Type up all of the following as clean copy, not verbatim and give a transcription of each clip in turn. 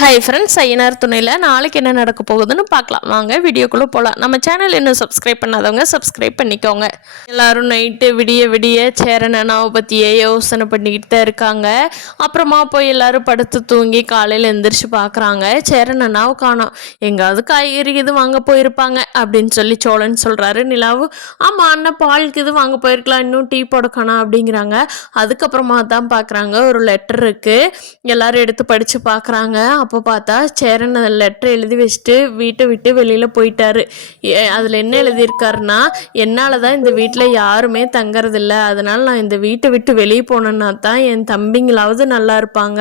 Hi friends, Ayyanar துணையில் நாளைக்கு என்ன நடக்க போகுதுன்னு பார்க்கலாம். வாங்க வீடியோக்குள்ளே போகலாம். நம்ம சேனல் இன்னும் சப்ஸ்கிரைப் பண்ணாதவங்க சப்ஸ்கிரைப் பண்ணிக்கோங்க. எல்லோரும் நைட்டு விடிய விடிய சேரனாவை பற்றியே யோசனை பண்ணிக்கிட்டு தான் இருக்காங்க. அப்புறமா போய் எல்லோரும் படுத்து தூங்கி காலையில் எந்திரிச்சு பார்க்குறாங்க. சேரனாவை காணோம். எங்காவது காய்கறி இது வாங்க போயிருப்பாங்க அப்படின்னு சொல்லி சோழன் சொல்கிறாரு. நிலாவு, ஆமாம் அண்ணன் பாலுக்கு இது வாங்க போயிருக்கலாம், இன்னும் டீ போடக்கணும் அப்படிங்கிறாங்க. அதுக்கப்புறமா தான் பார்க்குறாங்க ஒரு லெட்டர் இருக்குது. எல்லோரும் எடுத்து படித்து பார்க்குறாங்க. அப்போ பார்த்தா சேரன் லெட்டர் எழுதி வச்சுட்டு வீட்டை விட்டு வெளியில் போயிட்டாரு. அதில் என்ன எழுதியிருக்காருன்னா, என்னால் தான் இந்த வீட்டில் யாருமே தங்கறதில்ல, அதனால் நான் இந்த வீட்டை விட்டு வெளியே போனேன்னா தான் என் தம்பிங்களாவது நல்லா இருப்பாங்க,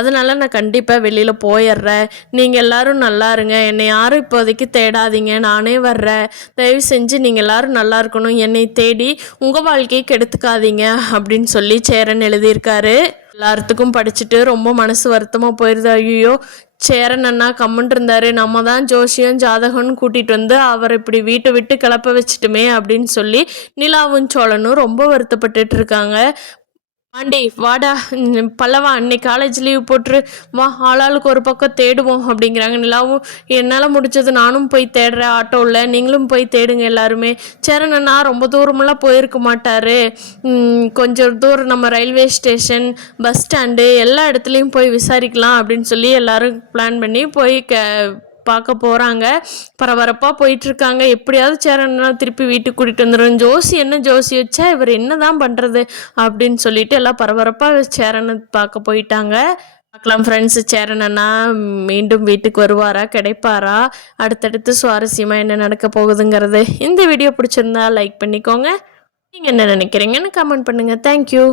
அதனால் நான் கண்டிப்பாக வெளியில் போயிடுறேன், நீங்கள் எல்லோரும் நல்லா இருங்க, என்னை யாரும் இப்போதைக்கு தேடாதீங்க, நானே வர்றேன், தயவு செஞ்சு நீங்கள் எல்லோரும் நல்லா இருக்கணும், என்னை தேடி உங்கள் வாழ்க்கையை கெடுத்துக்காதீங்க அப்படின்னு சொல்லி சேரன் எழுதியிருக்காரு. எல்லாத்துக்கும் படிச்சுட்டு ரொம்ப மனசு வருத்தமாக போயிடுது. ஐயோ, சேரன் அண்ணா கம்மன் இருந்தாரு, நம்ம தான் ஜோசியம் ஜாதகம்னு கூட்டிகிட்டு வந்து அவரை இப்படி வீட்டை விட்டு கிளப்ப வச்சுட்டுமே அப்படின்னு சொல்லி நிலாவும் சோழனும் ரொம்ப வருத்தப்பட்டுட்டு இருக்காங்க. ஆண்டி வாடா, பல்லவா அன்னைக்கு காலேஜ் லீவ் போட்டுரு வா, ஆளாளுக்கு ஒரு பக்கம் தேடுவோம் அப்படிங்கிறாங்க. நிலாவும், என்னால் முடிச்சது நானும் போய் தேடுறேன் ஆட்டோவில், நீங்களும் போய் தேடுங்க எல்லாருமே. சேரனா ரொம்ப தூரமெல்லாம் போயிருக்க மாட்டார், கொஞ்சம் தூரம் நம்ம ரயில்வே ஸ்டேஷன் பஸ் ஸ்டாண்டு எல்லா இடத்துலையும் போய் விசாரிக்கலாம் அப்படின்னு சொல்லி எல்லோரும் பிளான் பண்ணி போய் பார்க்க போகிறாங்க. பரபரப்பாக போயிட்டுருக்காங்க. எப்படியாவது சேரன்னா திருப்பி வீட்டுக்கு கூட்டிகிட்டு வந்துடும். ஜோசி வச்சா இவர் என்ன தான் பண்ணுறது அப்படின்னு சொல்லிட்டு எல்லாம் பரபரப்பாக சேரனை பார்க்க போயிட்டாங்க. பார்க்கலாம் ஃப்ரெண்ட்ஸு, சேரனா மீண்டும் வீட்டுக்கு வருவாரா, கிடைப்பாரா, அடுத்தடுத்து சுவாரஸ்யமாக என்ன நடக்க போகுதுங்கிறது. இந்த வீடியோ பிடிச்சிருந்தா லைக் பண்ணிக்கோங்க. நீங்கள் என்ன நினைக்கிறீங்கன்னு கமெண்ட் பண்ணுங்கள். தேங்க்யூ.